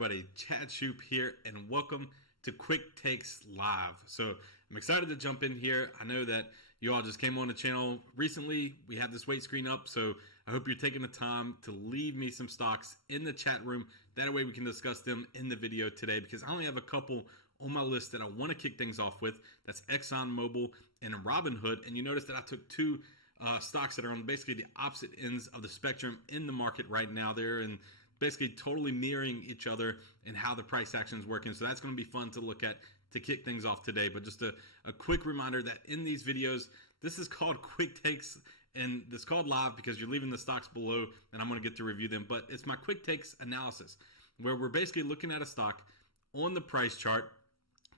everybody? Chad Shoop here, and welcome to Quick Takes Live. So I'm excited to jump in here. I know that you all just came on the channel recently. We had this weight screen up, so I hope you're taking the time to leave me some stocks in the chat room. That way we can discuss them in the video today, because I only have a couple on my list that I want to kick things off with. That's XOM and Robinhood. And you notice that I took two stocks that are on basically the opposite ends of the spectrum in the market right now. They're in basically totally mirroring each other and how the price action is working. So that's going to be fun to look at to kick things off today. But just a quick reminder that in these videos, this is called Quick Takes, and it's called live because you're leaving the stocks below and I'm going to get to review them. But it's my Quick Takes analysis where we're basically looking at a stock on the price chart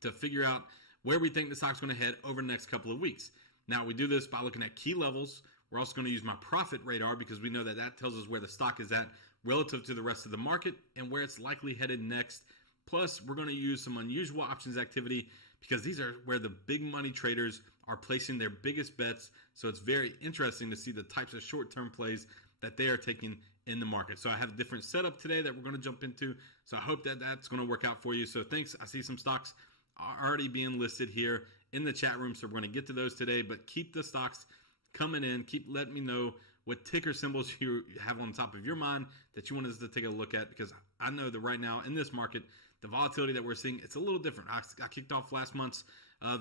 to figure out where we think the stock's going to head over the next couple of weeks. Now, we do this by looking at key levels. We're also going to use my profit radar because we know that that tells us where the stock is at relative to the rest of the market and where it's likely headed next. Plus, we're going to use some unusual options activity because these are where the big money traders are placing their biggest bets. So it's very interesting to see the types of short-term plays that they are taking in the market. So I have a different setup today that we're going to jump into. So I hope that that's going to work out for you. So thanks. I see some stocks are already being listed here in the chat room. So we're going to get to those today, but keep the stocks coming in. Keep letting me know what ticker symbols you have on top of your mind that you want us to take a look at, because I know that right now in this market, the volatility that we're seeing, it's a little different. I kicked off last month's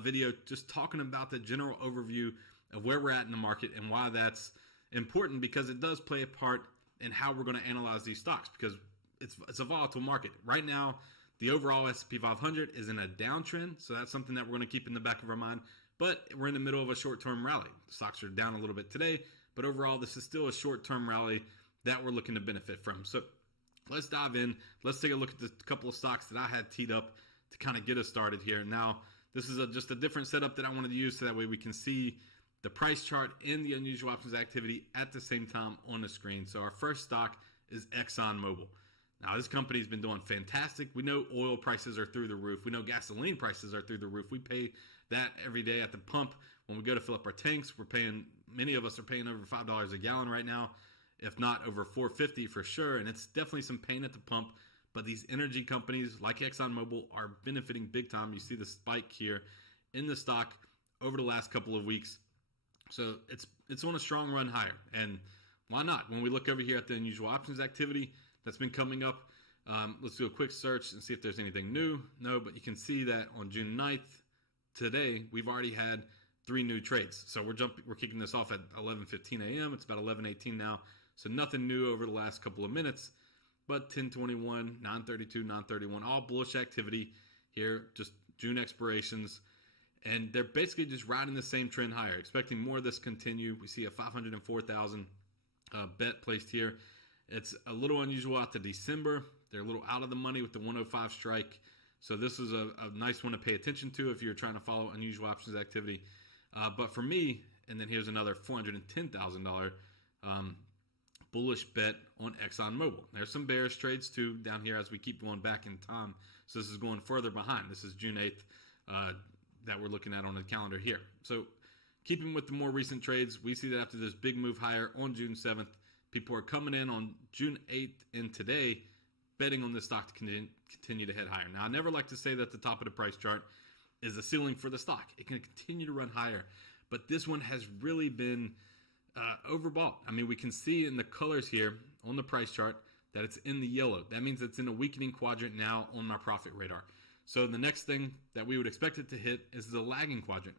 video just talking about the general overview of where we're at in the market and why that's important, because it does play a part in how we're going to analyze these stocks, because it's a volatile market. Right now, the overall S&P 500 is in a downtrend, so that's something that we're going to keep in the back of our mind. But we're in the middle of a short-term rally. The stocks are down a little bit today, but overall, this is still a short-term rally that we're looking to benefit from. So let's dive in. Let's take a look at the couple of stocks that I had teed up to kind of get us started here. Now, this is just a different setup that I wanted to use so that way we can see the price chart and the unusual options activity at the same time on the screen. So our first stock is XOM. Now, this company's been doing fantastic. We know oil prices are through the roof. We know gasoline prices are through the roof. We pay that every day at the pump. When we go to fill up our tanks, many of us are paying over $5 a gallon right now, if not over $4.50 for sure. And it's definitely some pain at the pump. But these energy companies like XOM are benefiting big time. You see the spike here in the stock over the last couple of weeks. So it's on a strong run higher. And why not? When we look over here at the unusual options activity that's been coming up, let's do a quick search and see if there's anything new. No, but you can see that on June 9th, today, we've already had 3 new trades. So we're kicking this off at 11:15 a.m. It's about 11:18 now. So nothing new over the last couple of minutes. But 10:21, 9:32, 9:31, all bullish activity here, just June expirations. And they're basically just riding the same trend higher, expecting more of this continue. We see a 504,000 bet placed here. It's a little unusual out to December. They're a little out of the money with the 105 strike. So this is a nice one to pay attention to if you're trying to follow unusual options activity. But for me, and then here's another $410,000 bullish bet on XOM. There's some bearish trades too down here as we keep going back in time. So this is going further behind. This is June 8th that we're looking at on the calendar here. So keeping with the more recent trades, we see that after this big move higher on June 7th, people are coming in on June 8th and today betting on this stock to continue to head higher. Now, I never like to say that the top of the price chart is the ceiling for the stock. It can continue to run higher, but this one has really been overbought. I mean, we can see in the colors here on the price chart that it's in the yellow. That means it's in a weakening quadrant now on my profit radar. So the next thing that we would expect it to hit is the lagging quadrant.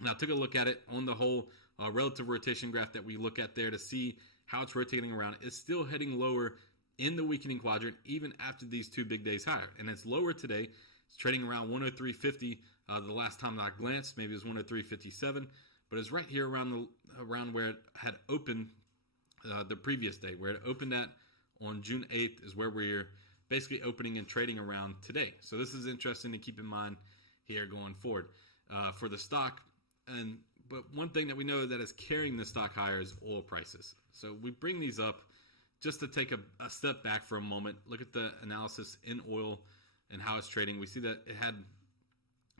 Now, I took a look at it on the whole relative rotation graph that we look at there to see how it's rotating around. It's still heading lower in the weakening quadrant even after these 2 big days higher. And it's lower today. It's trading around 103.50. The last time that I glanced, maybe it was 103.57. But it's right here around where it had opened the previous day. Where it opened at on June 8th is where we're basically opening and trading around today. So this is interesting to keep in mind here going forward for the stock. But one thing that we know that is carrying the stock higher is oil prices. So we bring these up just to take a step back for a moment. Look at the analysis in oil and how it's trading. We see that it had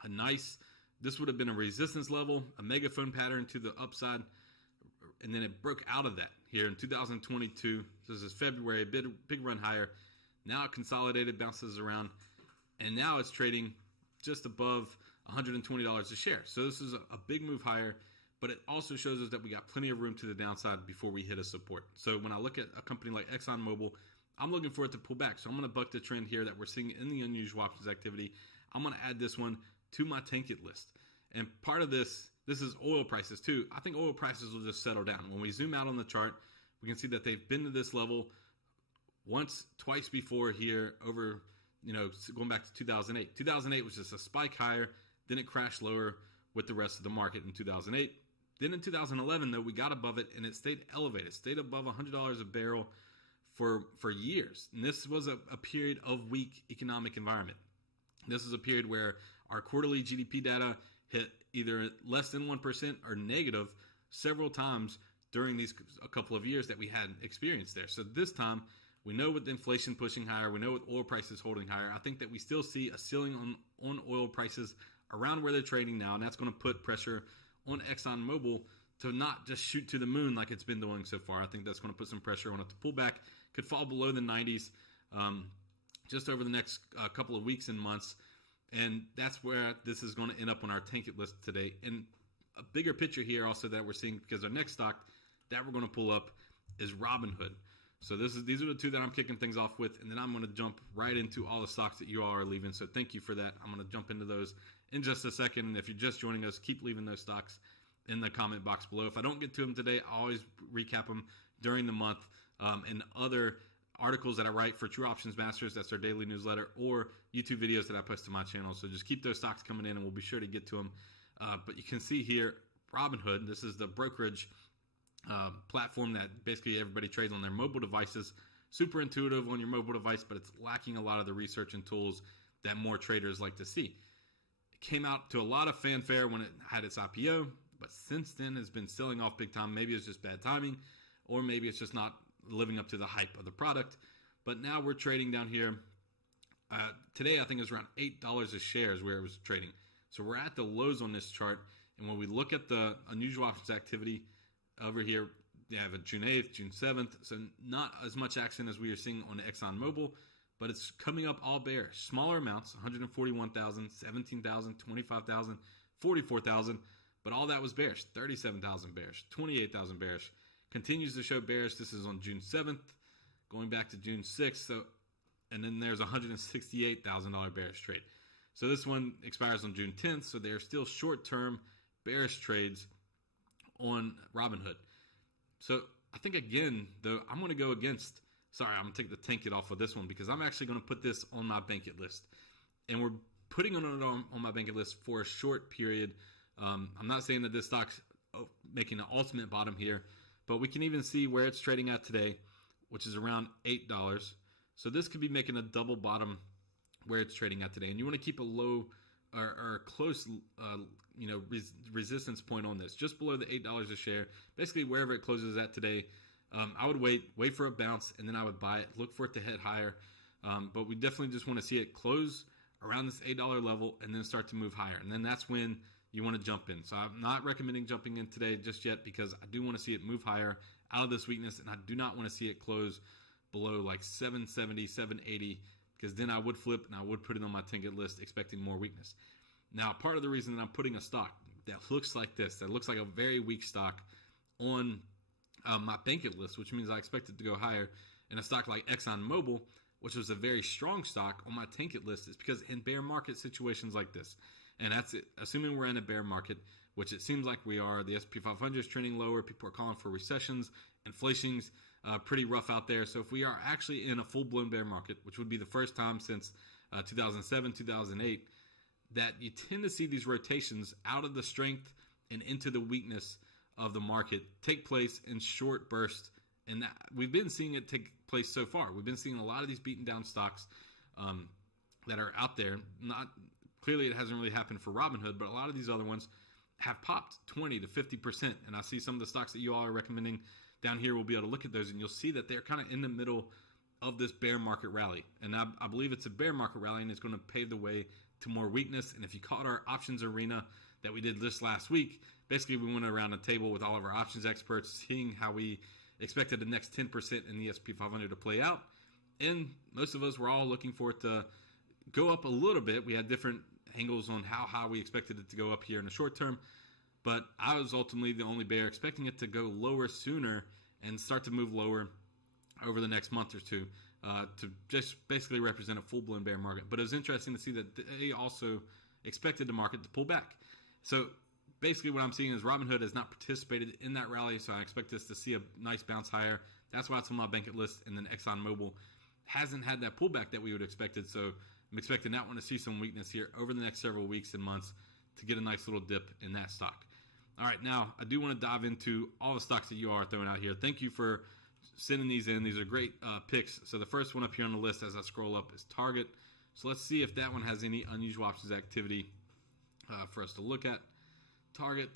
a nice, this would have been a resistance level, a megaphone pattern to the upside, and then it broke out of that here in 2022. This is February, a big run higher. Now it consolidated, bounces around, and now it's trading just above $120 a share. So this is a big move higher, but it also shows us that we got plenty of room to the downside before we hit a support. So when I look at a company like ExxonMobil, I'm looking for it to pull back. So I'm going to buck the trend here that we're seeing in the unusual options activity. I'm going to add this one to my tank it list. And part of this is oil prices too. I think oil prices will just settle down. When we zoom out on the chart, we can see that they've been to this level once, twice before here over, going back to 2008. 2008 was just a spike higher, then it crashed lower with the rest of the market in 2008. Then in 2011, though, we got above it and it stayed elevated, stayed above $100 a barrel for years. And this was a period of weak economic environment. This is a period where our quarterly GDP data hit either less than 1% or negative several times during a couple of years that we had experienced there. So this time, we know with inflation pushing higher, we know with oil prices holding higher, I think that we still see a ceiling on oil prices around where they're trading now, and that's going to put pressure on ExxonMobil to not just shoot to the moon like it's been doing so far. I think that's going to put some pressure on it to pull back. Could fall below the 90s just over the next couple of weeks and months, and that's where this is going to end up on our tank it list today. And a bigger picture here also that we're seeing, because our next stock that we're going to pull up is Robinhood. So these are the two that I'm kicking things off with, and then I'm going to jump right into all the stocks that you all are leaving. So thank you for that. I'm going to jump into those in just a second. And if you're just joining us, keep leaving those stocks in the comment box below. If I don't get to them today, I always recap them during the month in other articles that I write for True Options Masters. That's our daily newsletter, or YouTube videos that I post to my channel. So just keep those stocks coming in, and we'll be sure to get to them. But you can see here, Robinhood, this is the brokerage platform that basically everybody trades on their mobile devices. Super intuitive on your mobile device, but it's lacking a lot of the research and tools that more traders like to see. It came out to a lot of fanfare when it had its IPO, but since then has been selling off big time. Maybe it's just bad timing, or maybe it's just not living up to the hype of the product. But now we're trading down here. Today I think it's around $8 a share is where it was trading. So we're at the lows on this chart, and when we look at the unusual options activity over here, you have a June 8th, June 7th, so not as much action as we are seeing on ExxonMobil, but it's coming up all bearish. Smaller amounts, 141,000, 17,000, 25,000, 44,000, but all that was bearish. 37,000 bearish, 28,000 bearish. Continues to show bearish. This is on June 7th, going back to June 6th, so, and then there's a $168,000 bearish trade. So this one expires on June 10th, so they're still short-term bearish trades on Robinhood. So I think, again, though, I'm going to go against, I'm going to take the tank it off of this one, because I'm actually going to put this on my bank it list. And we're putting it on my bank it list for a short period. I'm not saying that this stock's making an ultimate bottom here, but we can even see where it's trading at today, which is around $8. So this could be making a double bottom where it's trading at today. And you want to keep a low or close resistance point on this, just below the $8 a share, basically wherever it closes at today. I would wait for a bounce, and then I would buy it, look for it to head higher. But we definitely just want to see it close around this $8 level and then start to move higher. And then that's when you want to jump in. So I'm not recommending jumping in today just yet, because I do want to see it move higher out of this weakness, and I do not want to see it close below like 770, 780, because then I would flip and I would put it on my ticket list expecting more weakness. Now, part of the reason that I'm putting a stock that looks like this, that looks like a very weak stock on my bank list, which means I expect it to go higher, and a stock like ExxonMobil, which was a very strong stock on my tank it list, is because in bear market situations like this, and that's it, assuming we're in a bear market, which it seems like we are, the S&P 500 is trending lower, people are calling for recessions, inflation's pretty rough out there. So if we are actually in a full-blown bear market, which would be the first time since 2007, 2008, that you tend to see these rotations out of the strength and into the weakness of the market take place in short bursts. And that, we've been seeing it take place so far. We've been seeing a lot of these beaten down stocks that are out there. Clearly it hasn't really happened for Robinhood, but a lot of these other ones have popped 20 to 50%. And I see some of the stocks that you all are recommending down here. We'll be able to look at those, and you'll see that they're kind of in the middle of this bear market rally. And I believe it's a bear market rally, and it's going to pave the way to more weakness. And if you caught our options arena that we did this last week, basically we went around a table with all of our options experts, seeing how we expected the next 10% in the S&P 500 to play out. And most of us were all looking for it to go up a little bit. We had different angles on how high we expected it to go up here in the short term. But I was ultimately the only bear, expecting it to go lower sooner and start to move lower over the next month or two to just basically represent a full-blown bear market. But it was interesting to see that they also expected the market to pull back. So basically what I'm seeing is Robinhood has not participated in that rally, so I expect us to see a nice bounce higher. That's why it's on my Bankit list. And then ExxonMobil hasn't had that pullback that we would have expected, so I'm expecting that one to see some weakness here over the next several weeks and months to get a nice little dip in that stock. All right, now I do want to dive into all the stocks that you are throwing out here. Thank you for sending these in. These are great picks. So the first one up here on the list as I scroll up is Target. So let's see if that one has any unusual options activity for us to look at. Target,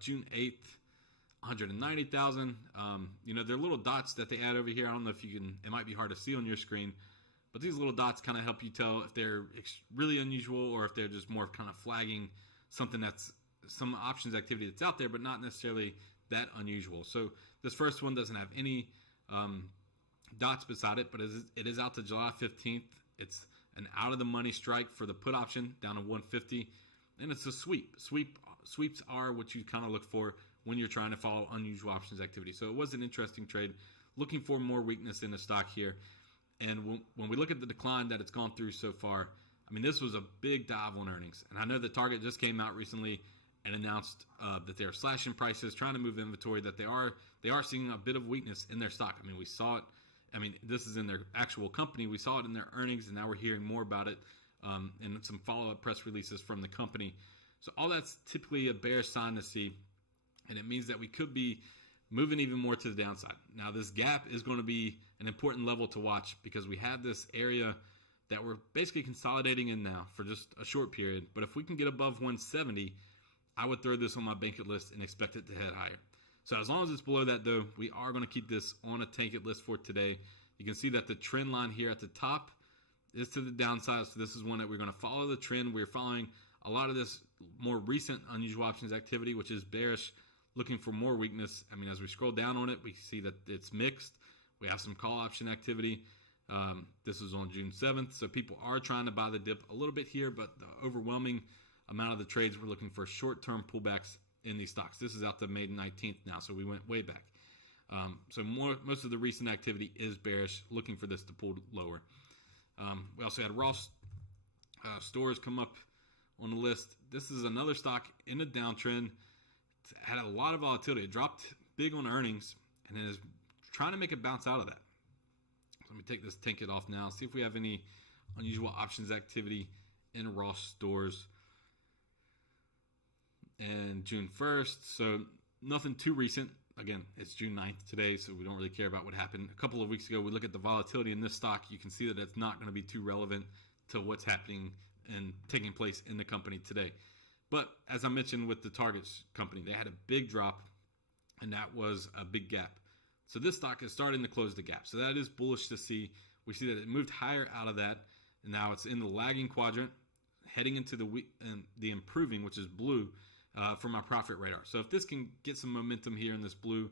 June 8th, 190,000. They're little dots that they add over here. I don't know if you can, it might be hard to see on your screen, but these little dots kind of help you tell if they're really unusual or if they're just more kind of flagging something that's some options activity that's out there, but not necessarily that unusual. So this first one doesn't have any dots beside it, but it is out to July 15th. It's an out of the money strike for the put option down to 150, and it's a sweep. Sweeps are what you kind of look for when you're trying to follow unusual options activity. So it was an interesting trade, looking for more weakness in the stock here. And when we look at the decline that it's gone through so far, I mean, this was a big dive on earnings. And I know that Target just came out recently and announced that they're slashing prices, trying to move inventory, that they are seeing a bit of weakness in their stock. I mean, we saw it. I mean, this is in their actual company. We saw it in their earnings, and now we're hearing more about it and some follow-up press releases from the company. So all that's typically a bearish sign to see, and it means that we could be moving even more to the downside. Now, this gap is going to be an important level to watch because we have this area that we're basically consolidating in now for just a short period. But if we can get above 170, I would throw this on my Bankit list and expect it to head higher. So as long as it's below that, though, we are going to keep this on a Tankit list for today. You can see that the trend line here at the top is to the downside. So this is one that we're going to follow the trend. We're following a lot of this more recent unusual options activity, which is bearish, looking for more weakness. I mean, as we scroll down on it, we see that it's mixed. We have some call option activity. This was on June 7th. So people are trying to buy the dip a little bit here, but the overwhelming amount of the trades we're looking for short-term pullbacks in these stocks. This is out to May 19th now, so we went way back. So most of the recent activity is bearish, looking for this to pull lower. We also had Ross Stores come up on the list. This is another stock in a downtrend. It's had a lot of volatility. It dropped big on earnings and it is trying to make a bounce out of that. So let me take this Tankit off now, see if we have any unusual options activity in Ross Stores. And June 1st, so nothing too recent. Again, it's June 9th today, so we don't really care about what happened a couple of weeks ago. We look at the volatility in this stock. You can see that it's not going to be too relevant to what's happening and taking place in the company today. But as I mentioned with the Target's company, they had a big drop, and that was a big gap. So this stock is starting to close the gap. So that is bullish to see. We see that it moved higher out of that, and now it's in the lagging quadrant, heading into the improving, which is blue, for my profit radar. So if this can get some momentum here in this blue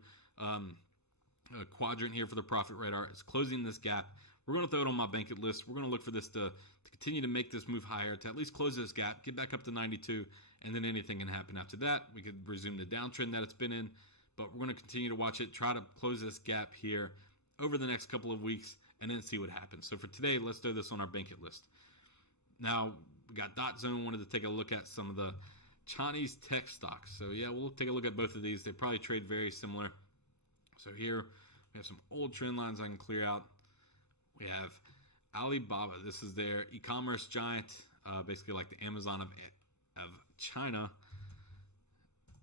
quadrant here for the profit radar, it's closing this gap. We're going to throw it on my Bankit list. We're going to look for this to continue to make this move higher, to at least close this gap, get back up to 92, and then anything can happen after that. We could resume the downtrend that it's been in, but we're going to continue to watch it, try to close this gap here over the next couple of weeks, and then see what happens. So for today, let's throw this on our Bankit list. Now, we got Dot Zone, wanted to take a look at some of the Chinese tech stocks. So yeah, we'll take a look at both of these. They probably trade very similar. So here we have some old trend lines I can clear out. We have Alibaba. This is their e-commerce giant, basically like the Amazon of China.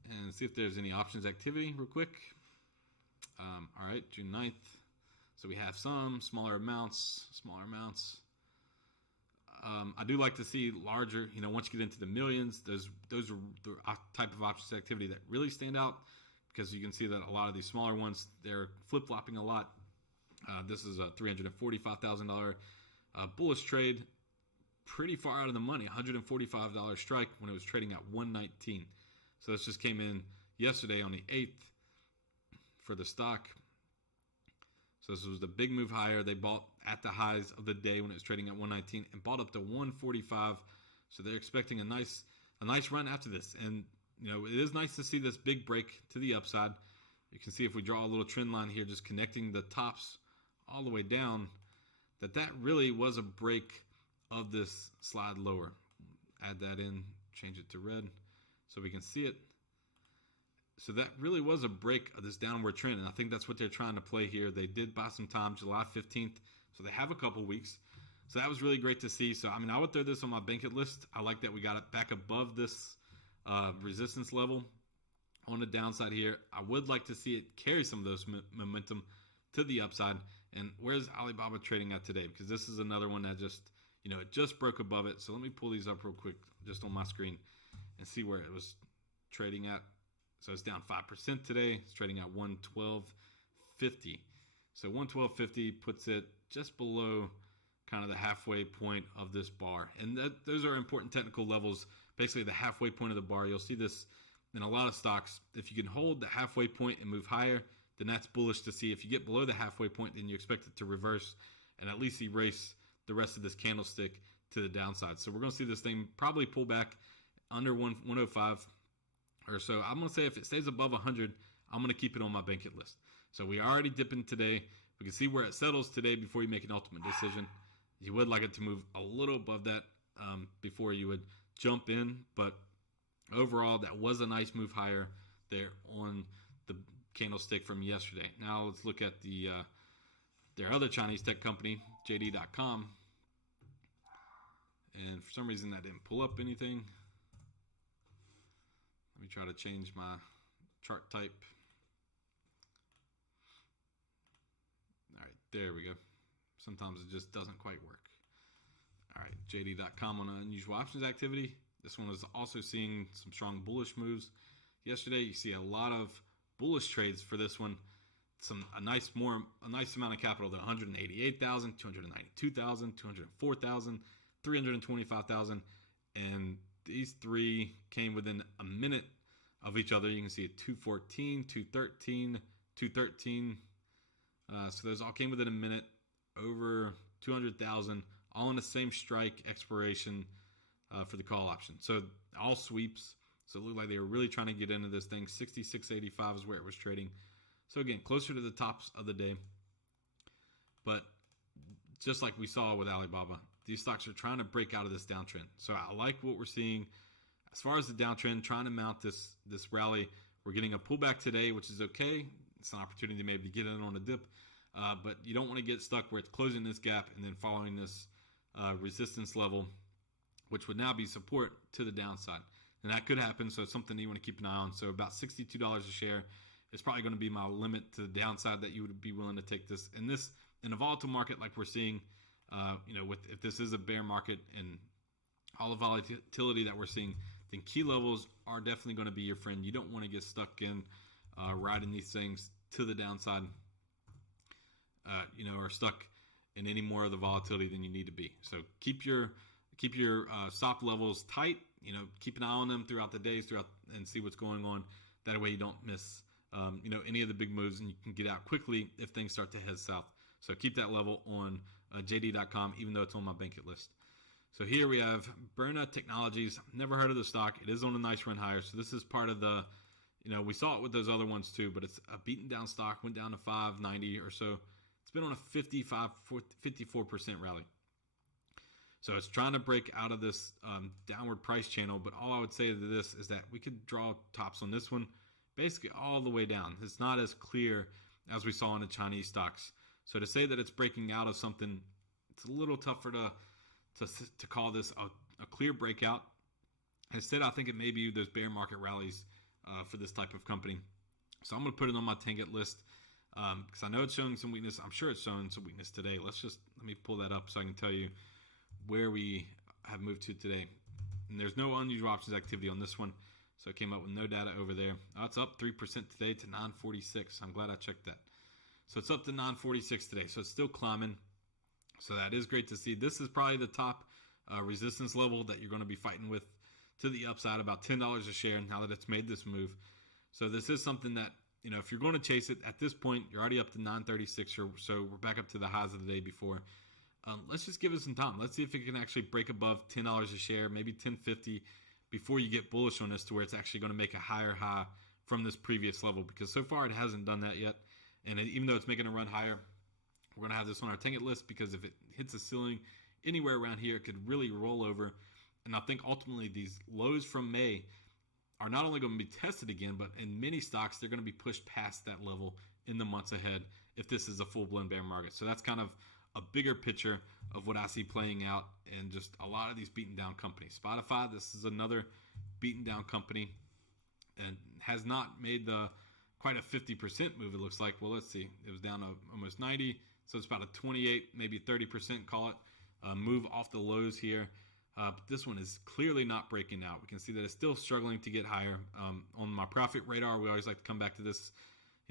And see if there's any options activity real quick. All right, June 9th. So we have some smaller amounts. I do like to see larger, once you get into the millions, those are the type of options activity that really stand out, because you can see that a lot of these smaller ones, they're flip-flopping a lot. This is a $345,000 bullish trade, pretty far out of the money, $145 strike when it was trading at 119. So this just came in yesterday on the 8th for the stock. So this was the big move higher. They bought at the highs of the day when it was trading at 119 and bought up to 145. So they're expecting a nice run after this. And it is nice to see this big break to the upside. You can see if we draw a little trend line here, just connecting the tops all the way down, that really was a break of this slide lower. Add that in, change it to red so we can see it. So that really was a break of this downward trend, and I think that's what they're trying to play here. They did buy some time, July 15th, so they have a couple weeks. So that was really great to see. So, I would throw this on my bank it list. I like that we got it back above this resistance level on the downside here. I would like to see it carry some of those momentum to the upside. And where's Alibaba trading at today? Because this is another one that just, it just broke above it. So let me pull these up real quick just on my screen and see where it was trading at. So it's down 5% today. It's trading at 112.50. So 112.50 puts it just below kind of the halfway point of this bar. And those are important technical levels. Basically the halfway point of the bar. You'll see this in a lot of stocks. If you can hold the halfway point and move higher, then that's bullish to see. If you get below the halfway point, then you expect it to reverse and at least erase the rest of this candlestick to the downside. So we're going to see this thing probably pull back under 105 or so. I'm going to say if it stays above 100, I'm going to keep it on my bank it list. So we are already dipping today. We can see where it settles today before you make an ultimate decision. You would like it to move a little above that before you would jump in. But overall, that was a nice move higher there on the candlestick from yesterday. Now let's look at their other Chinese tech company, JD.com. And for some reason that didn't pull up anything. Let me try to change my chart type. All right, there we go. Sometimes it just doesn't quite work. All right, JD.com on unusual options activity. This one was also seeing some strong bullish moves. Yesterday, you see a lot of bullish trades for this one. A nice amount of capital there: 188,000, 292,000, 204,000, 325,000, and these three came within a minute of each other. You can see it 214, 213, 213. So those all came within a minute, over 200,000, all in the same strike expiration for the call option. So all sweeps. So it looked like they were really trying to get into this thing. 66.85 is where it was trading. So again, closer to the tops of the day. But just like we saw with Alibaba, these stocks are trying to break out of this downtrend. So I like what we're seeing as far as the downtrend, trying to mount this rally. We're getting a pullback today, which is okay. It's an opportunity maybe to get in on a dip. But you don't want to get stuck where it's closing this gap and then following this resistance level, which would now be support to the downside. And that could happen, so it's something that you want to keep an eye on. So about $62 a share is probably going to be my limit to the downside that you would be willing to take this. In a volatile market like we're seeing, if this is a bear market and all the volatility that we're seeing, then key levels are definitely going to be your friend. You don't want to get stuck in riding these things to the downside, or stuck in any more of the volatility than you need to be. So keep your stop levels tight. Keep an eye on them throughout the days, and see what's going on. That way you don't miss, any of the big moves, and you can get out quickly if things start to head south. So keep that level on JD.com, even though it's on my bank it list. So here we have Berna Technologies. Never heard of the stock. It is on a nice run higher. So this is part of the, we saw it with those other ones too, but it's a beaten down stock, went down to 590 or so. It's been on a 54% rally. So it's trying to break out of this downward price channel. But all I would say to this is that we could draw tops on this one basically all the way down. It's not as clear as we saw in the Chinese stocks. So to say that it's breaking out of something, it's a little tougher to call this a clear breakout. Instead, I think it may be those bear market rallies for this type of company. So I'm going to put it on my target list because I know it's showing some weakness. I'm sure it's showing some weakness today. Let me pull that up so I can tell you where we have moved to today. And there's no unusual options activity on this one. So it came up with no data over there. It's up 3% today to 946. I'm glad I checked that. So it's up to 946 today. So it's still climbing. So that is great to see. This is probably the top resistance level that you're going to be fighting with to the upside, about $10 a share now that it's made this move. So this is something that if you're going to chase it at this point, you're already up to 936 or so. We're back up to the highs of the day before. Let's just give it some time. Let's see if it can actually break above $10 a share, maybe $10.50 before you get bullish on this to where it's actually going to make a higher high from this previous level, because so far it hasn't done that yet. And even though it's making a run higher, we're going to have this on our target list, because if it hits a ceiling anywhere around here, it could really roll over. And I think ultimately these lows from May are not only going to be tested again, but in many stocks, they're going to be pushed past that level in the months ahead if this is a full-blown bear market. So that's kind of a bigger picture of what I see playing out in just a lot of these beaten down companies. Spotify, this is another beaten down company and has not made the quite a 50% move, it looks like. Well, let's see. It was down to almost 90, so it's about a 28, maybe 30%, call it, move off the lows here. But this one is clearly not breaking out. We can see that it's still struggling to get higher. On my profit radar, we always like to come back to this.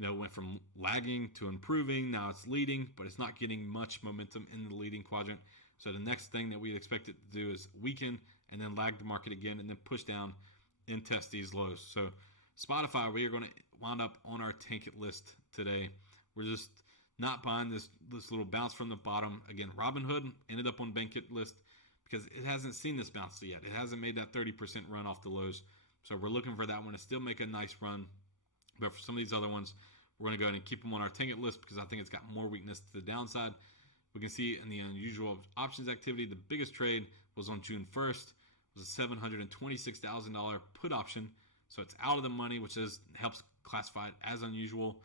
It went from lagging to improving. Now it's leading, but it's not getting much momentum in the leading quadrant. So the next thing that we'd expect it to do is weaken and then lag the market again and then push down and test these lows. So Spotify, we are going to wound up on our tank it list today. We're just not buying this little bounce from the bottom. Again, Robinhood ended up on bank it list because it hasn't seen this bounce yet. It hasn't made that 30% run off the lows. So we're looking for that one to still make a nice run. But for some of these other ones, we're going to go ahead and keep them on our target list because I think it's got more weakness to the downside. We can see in the unusual options activity, the biggest trade was on June 1st. It was a $726,000 put option. So it's out of the money, which helps classify it as unusual.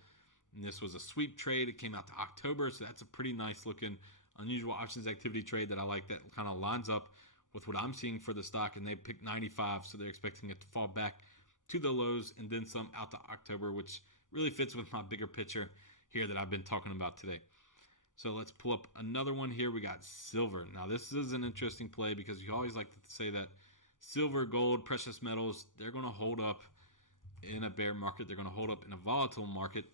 And this was a sweep trade. It came out to October, so that's a pretty nice looking unusual options activity trade that I like, that kind of lines up with what I'm seeing for the stock. And they picked 95, so they're expecting it to fall back to the lows and then some out to October, which really fits with my bigger picture here that I've been talking about today. So let's pull up another one here. We got silver. Now this is an interesting play because you always like to say that silver, gold, precious metals, they're going to hold up in a bear market. They're going to hold up in a volatile market.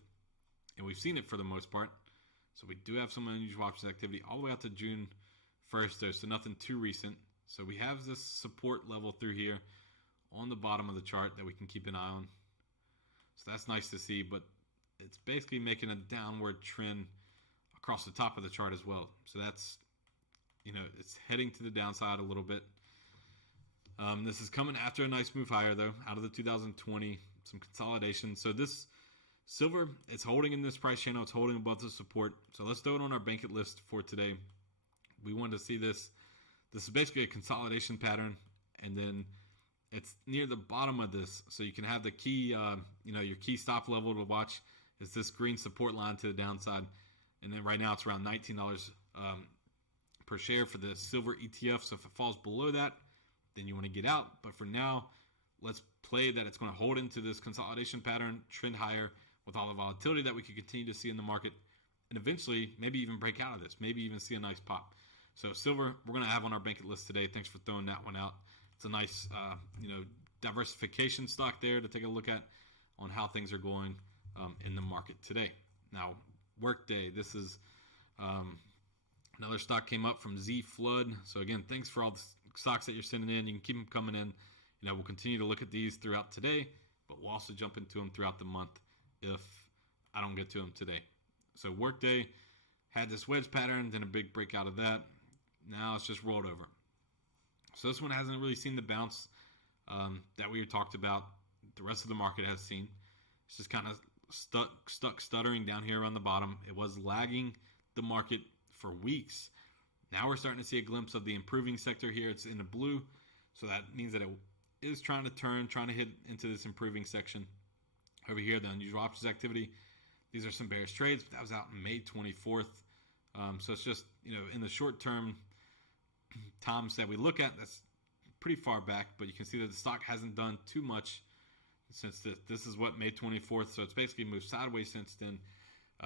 And we've seen it for the most part. So we do have some unusual options activity all the way out to June 1st though, so nothing too recent. So we have this support level through here on the bottom of the chart that we can keep an eye on. So that's nice to see, but it's basically making a downward trend across the top of the chart as well. So that's, it's heading to the downside a little bit. This is coming after a nice move higher though, out of the 2020, some consolidation. So this silver, it's holding in this price channel. It's holding above the support. So let's throw it on our bank it list for today. We wanted to see this. This is basically a consolidation pattern, and then it's near the bottom of this. So you can have the key, your key stop level to watch is this green support line to the downside. And then right now it's around $19 per share for the silver ETF. So if it falls below that, then you want to get out. But for now, let's play that it's going to hold into this consolidation pattern, trend higher with all the volatility that we could continue to see in the market, and eventually maybe even break out of this, maybe even see a nice pop. So silver, we're going to have on our bank it list today. Thanks for throwing that one out. It's a nice, diversification stock there to take a look at on how things are going in the market today. Now, Workday, this is another stock came up from Z Flood. So again, thanks for all the stocks that you're sending in. You can keep them coming in. We'll continue to look at these throughout today, but we'll also jump into them throughout the month if I don't get to them today. So Workday had this wedge pattern, then a big breakout of that. Now it's just rolled over. So this one hasn't really seen the bounce that we had talked about. The rest of the market has seen. It's just kind of stuck stuttering down here around the bottom. It was lagging the market for weeks. Now we're starting to see a glimpse of the improving sector here. It's in the blue. So that means that it is trying to turn, trying to hit into this improving section. Over here, the unusual options activity. These are some bearish trades, but that was out on May 24th. So it's just, in the short term times that we look at, that's pretty far back, but you can see that the stock hasn't done too much since this is what, May 24th. So it's basically moved sideways since then.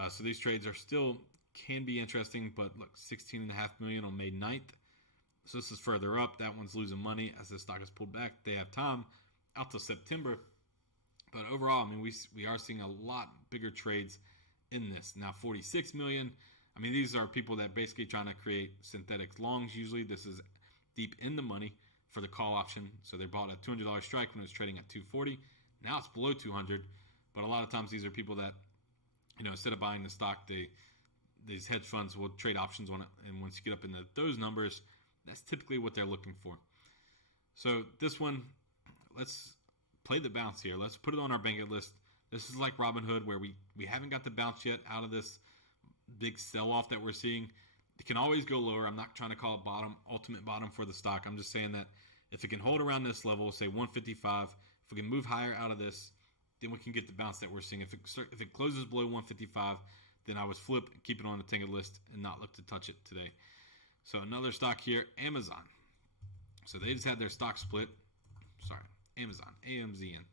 So these trades are still can be interesting, but look, 16.5 million on May 9th. So this is further up. That one's losing money as the stock has pulled back. They have time out till September. But overall, we are seeing a lot bigger trades in this. Now, 46 million. These are people that basically trying to create synthetic longs. Usually this is deep in the money for the call option. So they bought a $200 strike when it was trading at 240. Now it's below 200. But a lot of times these are people that, instead of buying the stock, these hedge funds will trade options on it. And once you get up into those numbers, that's typically what they're looking for. So this one, let's play the bounce here. Let's put it on our bank list. This is like Robinhood, where we haven't got the bounce yet out of this big sell-off that we're seeing. It can always go lower. I'm not trying to call it ultimate bottom for the stock. I'm just saying that if it can hold around this level, say 155, if we can move higher out of this, then we can get the bounce that we're seeing. If it closes below 155, then I would flip and keep it on the tank list and not look to touch it today. So another stock here, Amazon. So they just had their stock split. Sorry, Amazon, AMZN.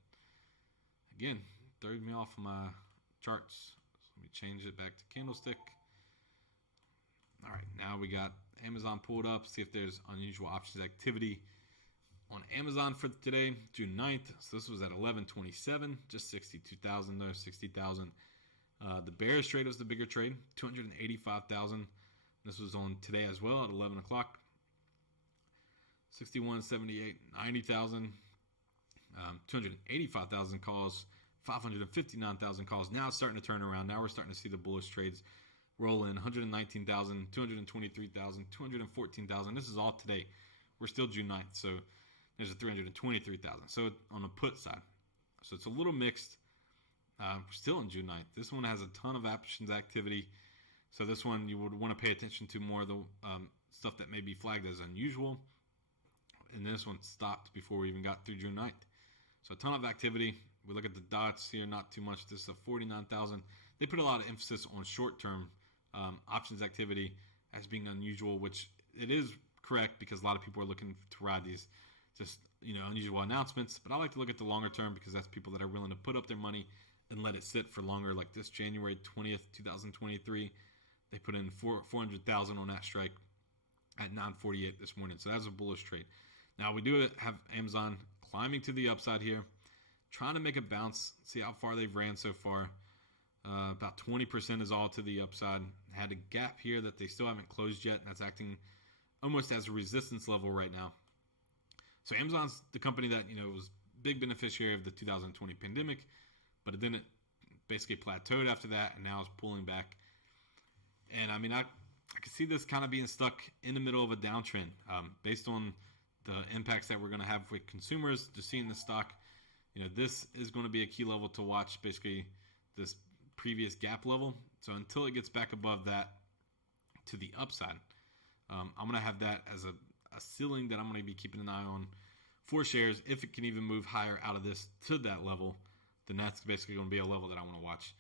Again, threw me off of my charts. So let me change it back to candlestick. All right, now we got Amazon pulled up. See if there's unusual options activity on Amazon for today, June 9th. So this was at 11.27, just 62,000 though, 60,000. The bearish trade was the bigger trade, 285,000. This was on today as well at 11 o'clock. 61.78, 90,000. 285,000 calls, 559,000 calls. Now it's starting to turn around. Now we're starting to see the bullish trades roll in. 119,000, 223,000, 214,000. This is all today. We're still June 9th, so there's a 323,000. So on the put side. So it's a little mixed. We're still in June 9th. This one has a ton of options activity. So this one you would want to pay attention to more of the stuff that may be flagged as unusual. And this one stopped before we even got through June 9th. So a ton of activity. We look at the dots here, not too much. This is a 49,000. They put a lot of emphasis on short-term options activity as being unusual, which it is correct because a lot of people are looking to ride these just unusual announcements. But I like to look at the longer term because that's people that are willing to put up their money and let it sit for longer. Like this January 20th, 2023, they put in 400,000 on that strike at 9:48 this morning. So that's a bullish trade. Now we do have Amazon climbing to the upside here, trying to make a bounce, see how far they've ran so far. About 20% is all to the upside. Had a gap here that they still haven't closed yet, and that's acting almost as a resistance level right now. So Amazon's the company that was big beneficiary of the 2020 pandemic, but it didn't basically plateaued after that, and now it's pulling back. And I mean, I can see this kind of being stuck in the middle of a downtrend based on the impacts that we're going to have with consumers. Just seeing the stock, this is going to be a key level to watch, basically this previous gap level. So until it gets back above that to the upside, I'm going to have that as a ceiling that I'm going to be keeping an eye on for shares. If it can even move higher out of this to that level, then that's basically going to be a level that I want to watch.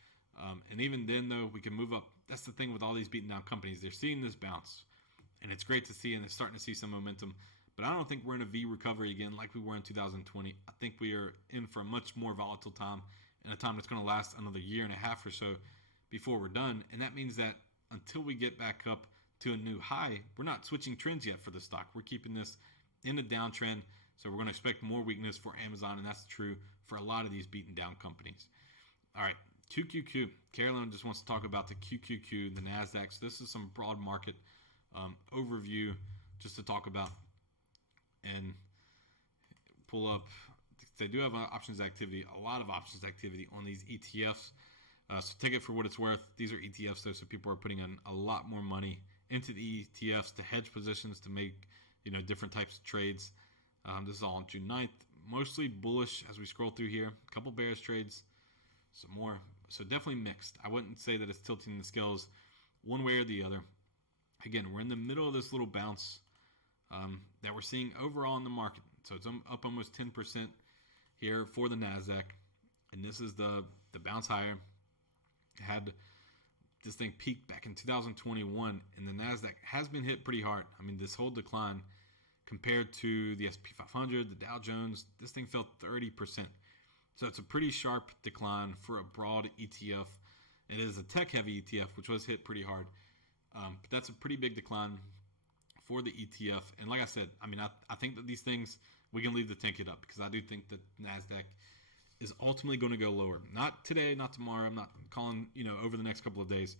And even then, though, we can move up. That's the thing with all these beaten down companies. They're seeing this bounce, and it's great to see, and they're starting to see some momentum. But I don't think we're in a V recovery again like we were in 2020. I think we are in for a much more volatile time, and a time that's going to last another year and a half or so before we're done. And that means that until we get back up to a new high, we're not switching trends yet for the stock. We're keeping this in a downtrend. So we're going to expect more weakness for Amazon, and that's true for a lot of these beaten down companies. All right, QQQ. Carolyn just wants to talk about the QQQ, the NASDAQ. So this is some broad market overview just to talk about and pull up. They do have options activity, a lot of options activity on these ETFs. So take it for what it's worth. These are ETFs, though, so people are putting in a lot more money into the ETFs to hedge positions, to make different types of trades. This is all on June 9th. Mostly bullish as we scroll through here. A couple bearish trades, some more. So definitely mixed. I wouldn't say that it's tilting the scales one way or the other. Again, we're in the middle of this little bounce that we're seeing overall in the market. So it's up almost 10% here for the NASDAQ. And this is the bounce higher. Had this thing peaked back in 2021, and the NASDAQ has been hit pretty hard. I mean, this whole decline compared to the S&P 500, the Dow Jones, this thing fell 30%. So it's a pretty sharp decline for a broad ETF. It is a tech-heavy ETF, which was hit pretty hard. But that's a pretty big decline for the ETF. And like I said, I mean, I think that these things, we can leave the tank it up, because I do think that NASDAQ is ultimately going to go lower. Not today, not tomorrow. I'm not calling, over the next couple of days.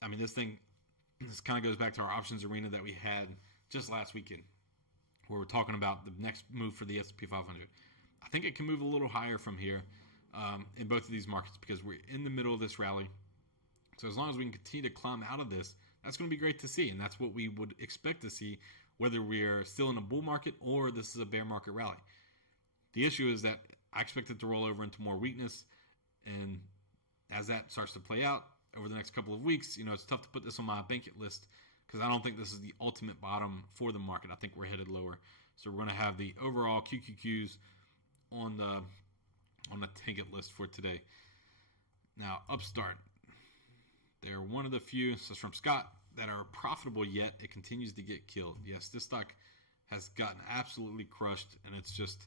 I mean, this kind of goes back to our options arena that we had just last weekend, where we're talking about the next move for the S&P 500. I think it can move a little higher from here. in both of these markets because we're in the middle of this rally. So as long as we can continue to climb out of this, that's going to be great to see. And that's what we would expect to see, whether we're still in a bull market or this is a bear market rally. The issue is that I expect it to roll over into more weakness. And as that starts to play out over the next couple of weeks, it's tough to put this on my bank it list because I don't think this is the ultimate bottom for the market. I think we're headed lower. So we're going to have the overall QQQs on the take it list for today. Now, Upstart. They're one of the few, this is from Scott, that are profitable yet it continues to get killed. Yes, this stock has gotten absolutely crushed, and it's just,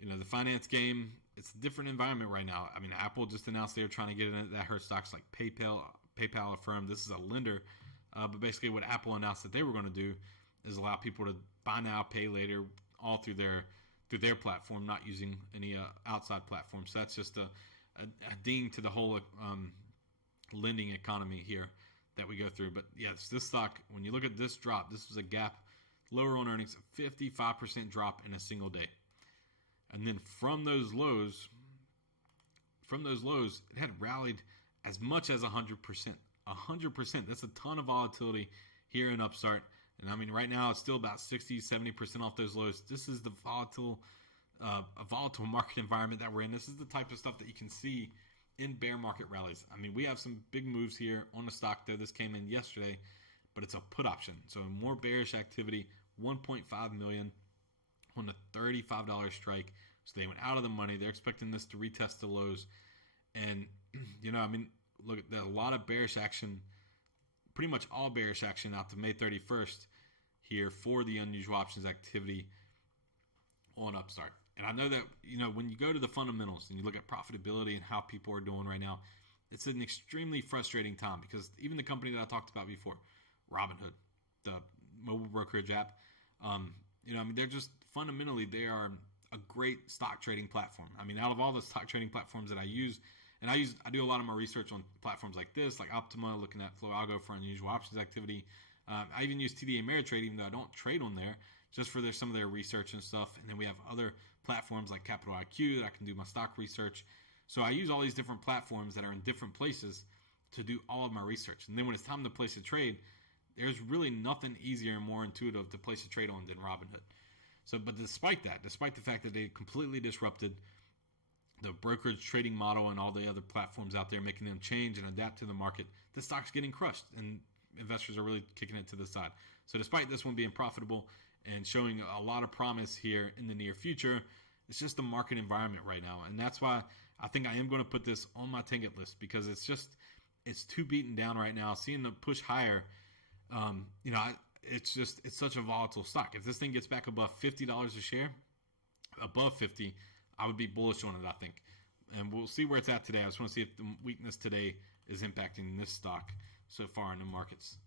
the finance game, it's a different environment right now. I mean, Apple just announced they were trying to get in it. That hurt stocks like PayPal affirmed this is a lender. But basically what Apple announced that they were going to do is allow people to buy now, pay later, all through their platform, not using any outside platform. So that's just a ding to the whole lending economy here that we go through. But yes, this stock, when you look at this drop, this was a gap lower on earnings, a 55% drop in a single day. And then from those lows, it had rallied as much as 100%. 100%. That's a ton of volatility here in Upstart. And I mean, right now it's still about 60, 70% off those lows. This is the volatile market environment that we're in. This is the type of stuff that you can see in bear market rallies. I mean, we have some big moves here on the stock, though. This came in yesterday, but it's a put option. So more bearish activity, 1.5 million on a $35 strike. So they went out of the money. They're expecting this to retest the lows. And, look, there's a lot of bearish action, pretty much all bearish action out to May 31st here for the unusual options activity on Upstart. And I know that, when you go to the fundamentals and you look at profitability and how people are doing right now, it's an extremely frustrating time because even the company that I talked about before, Robinhood, the mobile brokerage app, they're just fundamentally, they are a great stock trading platform. I mean, out of all the stock trading platforms that I use, and I do a lot of my research on platforms like this, like Optima, looking at Flow Algo for unusual options activity. I even use TD Ameritrade, even though I don't trade on there, just for some of their research and stuff. And then we have other platforms like Capital IQ that I can do my stock research. So I use all these different platforms that are in different places to do all of my research. And then when it's time to place a trade, there's really nothing easier and more intuitive to place a trade on than Robinhood. So, but despite the fact that they completely disrupted the brokerage trading model and all the other platforms out there, making them change and adapt to the market, the stock's getting crushed and investors are really kicking it to the side. So despite this one being profitable and showing a lot of promise here in the near future, it's just the market environment right now. And that's why I think I am going to put this on my target list because it's too beaten down right now. Seeing the push higher, it's such a volatile stock. If this thing gets back above $50 a share, above 50, I would be bullish on it, I think. And we'll see where it's at today. I just want to see if the weakness today is impacting this stock so far in the markets,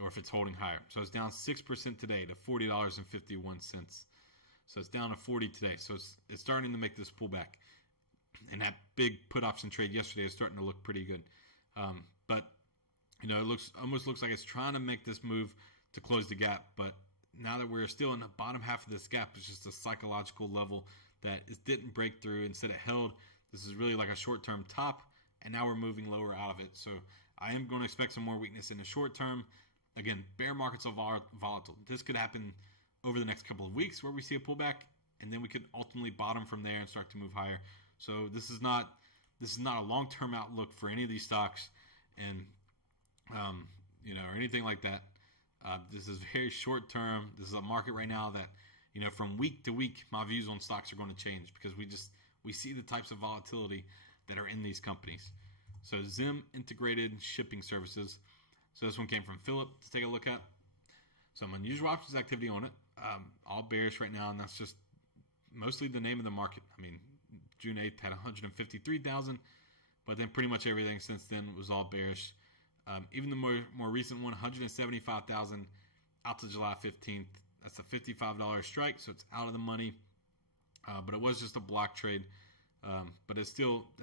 or if it's holding higher. So it's down 6% today to $40.51. So it's down to 40 today. So it's starting to make this pullback. And that big put option trade yesterday is starting to look pretty good. But it almost looks like it's trying to make this move to close the gap. But now that we're still in the bottom half of this gap, it's just a psychological level that it didn't break through. Instead, it held. This is really like a short-term top, and now we're moving lower out of it. So I am going to expect some more weakness in the short term. Again, bear markets are volatile. This could happen over the next couple of weeks where we see a pullback, and then we could ultimately bottom from there and start to move higher. So this is not a long-term outlook for any of these stocks, and or anything like that. This is very short-term. This is a market right now that, from week to week, my views on stocks are going to change because we see the types of volatility that are in these companies. So Zim Integrated Shipping Services. So this one came from Philip to take a look at. Some unusual options activity on it. All bearish right now, and that's just mostly the name of the market. I mean, June 8th had 153,000, but then pretty much everything since then was all bearish. Even the more recent one, 175,000 out to July 15th. That's a $55 strike, so it's out of the money. But it was just a block trade. But that's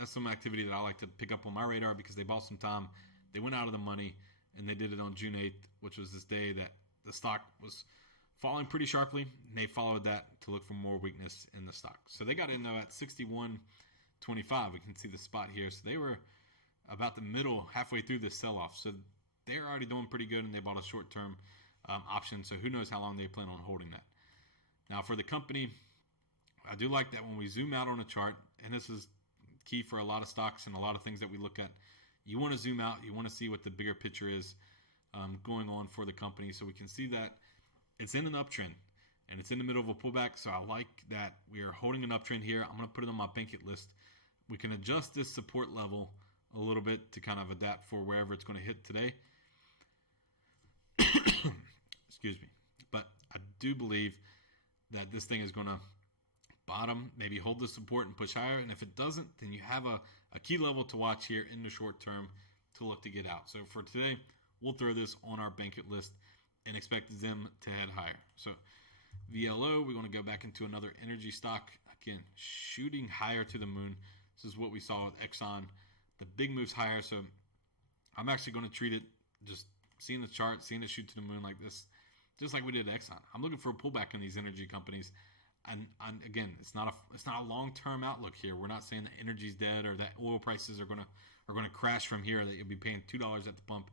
some activity that I like to pick up on my radar because they bought some time. They went out of the money, and they did it on June 8th, which was this day that the stock was falling pretty sharply. And they followed that to look for more weakness in the stock. So they got in, though, at 61.20 25. We can see the spot here. So they were about the middle, halfway through the sell-off. So they're already doing pretty good, and they bought a short-term option. So who knows how long they plan on holding that. Now for the company, I do like that when we zoom out on a chart, and this is key for a lot of stocks and a lot of things that we look at. You want to zoom out. You want to see what the bigger picture is going on for the company. So we can see that it's in an uptrend, and it's in the middle of a pullback. So I like that we are holding an uptrend here. I'm going to put it on my bank it list. We can adjust this support level a little bit to kind of adapt for wherever it's going to hit today. Excuse me. But I do believe that this thing is going to bottom, maybe hold the support and push higher. And if it doesn't, then you have a key level to watch here in the short term to look to get out. So for today, we'll throw this on our bank it list and expect them to head higher. So VLO, we're going to go back into another energy stock. Again, shooting higher to the moon. This is what we saw with XOM. The big moves higher. So I'm actually going to treat it just seeing the chart, seeing it shoot to the moon like this, just like we did at Exxon. I'm looking for a pullback in these energy companies. And again, it's not a long-term outlook here. We're not saying that energy's dead or that oil prices are gonna crash from here, that you'll be paying $2 at the pump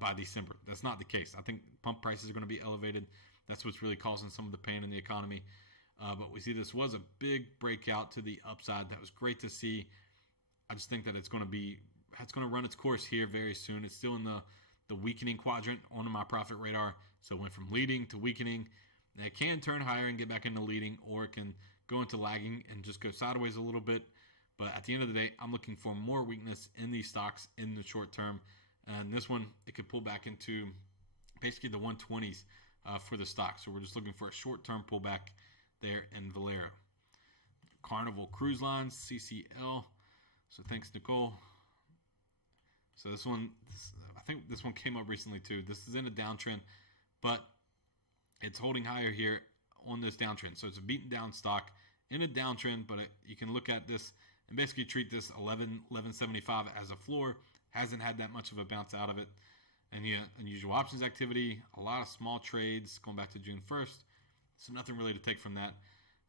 by December. That's not the case. I think pump prices are going to be elevated. That's what's really causing some of the pain in the economy. But we see this was a big breakout to the upside. That was great to see. I just think that it's going to run its course here very soon. It's still in the weakening quadrant on my profit radar. So it went from leading to weakening. And it can turn higher and get back into leading, or it can go into lagging and just go sideways a little bit. But at the end of the day, I'm looking for more weakness in these stocks in the short term. And this one, it could pull back into basically the 120s for the stock. So we're just looking for a short-term pullback there in Valero. Carnival Cruise Lines, CCL. So thanks, Nicole. So this one, I think this one came up recently too. This is in a downtrend, but it's holding higher here on this downtrend. So it's a beaten down stock in a downtrend, but you can look at this and basically treat this 11.75 as a floor. Hasn't had that much of a bounce out of it. And yeah, unusual options activity, a lot of small trades going back to June 1st. So nothing really to take from that.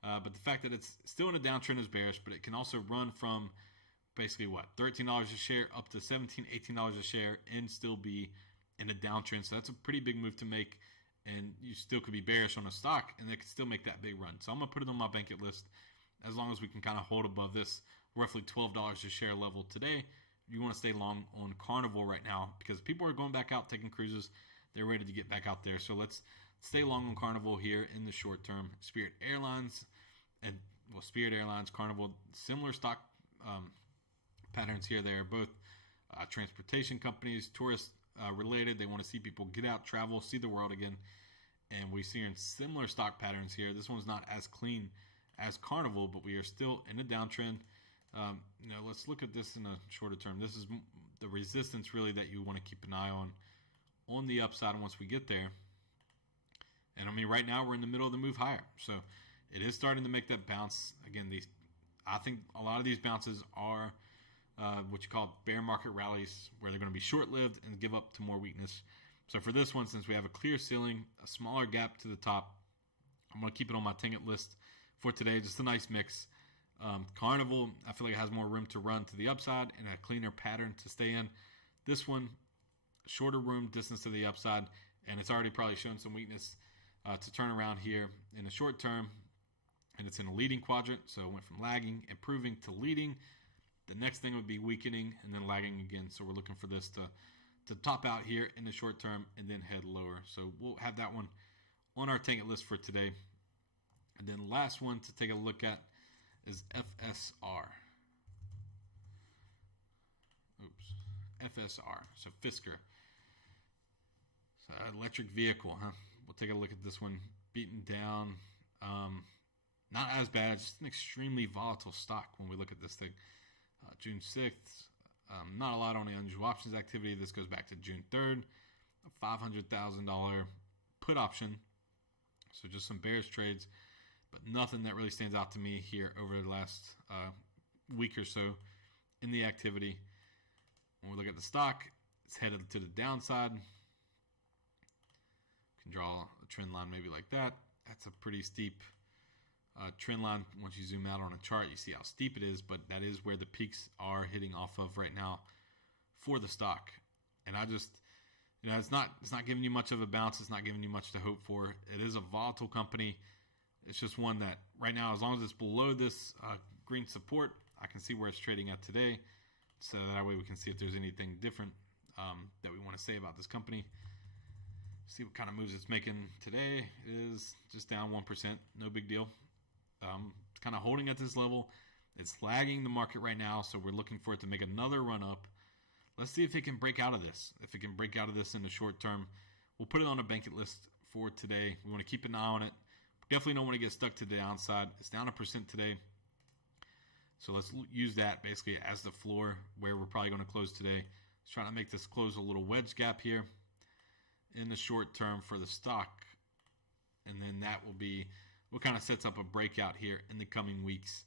But the fact that it's still in a downtrend is bearish, but it can also run from basically what, $13 a share up to $17, $18 a share and still be in a downtrend. So that's a pretty big move to make. And you still could be bearish on a stock, and they could still make that big run. So I'm going to put it on my bank it list as long as we can kind of hold above this roughly $12 a share level today. You want to stay long on Carnival right now because people are going back out taking cruises. They're ready to get back out there. So let's stay long on Carnival here in the short term. Spirit Airlines, Carnival, similar stock patterns here. They are both transportation companies, tourist related. They want to see people get out, travel, see the world again. And we see in similar stock patterns here. This one's not as clean as Carnival, but we are still in a downtrend. Let's look at this in a shorter term. This is the resistance really that you want to keep an eye on the upside once we get there. And I mean, right now we're in the middle of the move higher. So it is starting to make that bounce. Again, I think a lot of these bounces are what you call bear market rallies, where they're going to be short-lived and give up to more weakness. So for this one, since we have a clear ceiling, a smaller gap to the top, I'm going to keep it on my ticket list for today. Just a nice mix. Carnival, I feel like it has more room to run to the upside and a cleaner pattern to stay in. This one, shorter room distance to the upside, and it's already probably shown some weakness to turn around here in the short term. And it's in a leading quadrant, so it went from lagging, improving to leading. The next thing would be weakening and then lagging again. So we're looking for this to top out here in the short term and then head lower. So we'll have that one on our ticket list for today. And then last one to take a look at is FSR. FSR. So Fisker. So electric vehicle, huh? We'll take a look at this one. Beaten down. Not as bad. Just an extremely volatile stock when we look at this thing. June 6th. Not a lot on the unusual options activity. This goes back to June 3rd. A $500,000 put option. So just some bearish trades, but nothing that really stands out to me here over the last week or so in the activity. When we look at the stock, it's headed to the downside. Can draw a trend line maybe like that. That's a pretty steep trend line. Once you zoom out on a chart, you see how steep it is, but that is where the peaks are hitting off of right now for the stock. And I just, it's not giving you much of a bounce. It's not giving you much to hope for. It is a volatile company. It's just one that right now, as long as it's below this green support, I can see where it's trading at today. So that way we can see if there's anything different that we want to say about this company. See what kind of moves it's making today. It is just down 1%. No big deal. It's kind of holding at this level. It's lagging the market right now, so we're looking for it to make another run up. Let's see if it can break out of this. If it can break out of this in the short term, we'll put it on a bank list for today. We want to keep an eye on it. Definitely don't want to get stuck to the downside. It's down 1% today. So let's use that basically as the floor where we're probably going to close today. Just trying to make this close a little wedge gap here in the short term for the stock. And then that will be what kind of sets up a breakout here in the coming weeks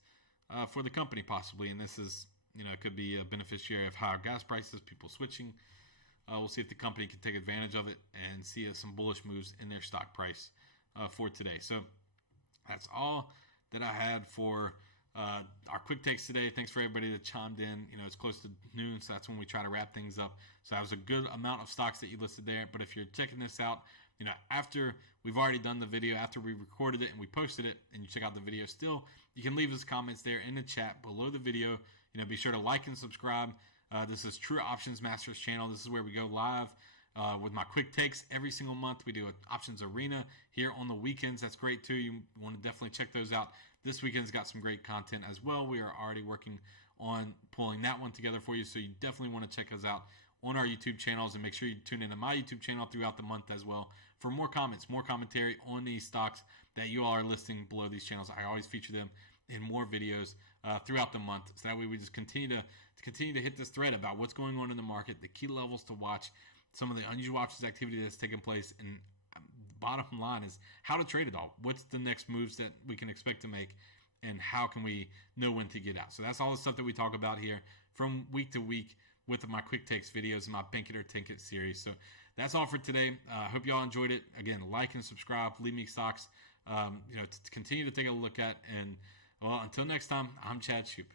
for the company possibly. And this is, it could be a beneficiary of higher gas prices, people switching. We'll see if the company can take advantage of it and see some bullish moves in their stock price for today. So that's all that I had for our quick takes today. Thanks for everybody that chimed in. It's close to noon, so that's when we try to wrap things up. So that was a good amount of stocks that you listed there. But if you're checking this out, after we've already done the video, after we recorded it and we posted it, and you check out the video still, you can leave us comments there in the chat below the video. Be sure to like and subscribe. This is True Options Masters channel. This is where we go live with my quick takes every single month. We do an options arena here on the weekends. That's great too. You want to definitely check those out. This weekend's got some great content as well. We are already working on pulling that one together for you. So you definitely want to check us out on our YouTube channels, and make sure you tune into my YouTube channel throughout the month as well for more comments, more commentary on these stocks that you all are listing below these channels. I always feature them in more videos throughout the month. So that way we just continue to hit this thread about what's going on in the market, the key levels to watch, some of the unusual options activity that's taking place, and bottom line is how to trade it all. What's the next moves that we can expect to make, and how can we know when to get out? So that's all the stuff that we talk about here from week to week with my quick takes videos and my Bank It or Tank It series. So that's all for today. I hope y'all enjoyed it. Again, like and subscribe. Leave me stocks, to continue to take a look at. And well, until next time, I'm Chad Shoop.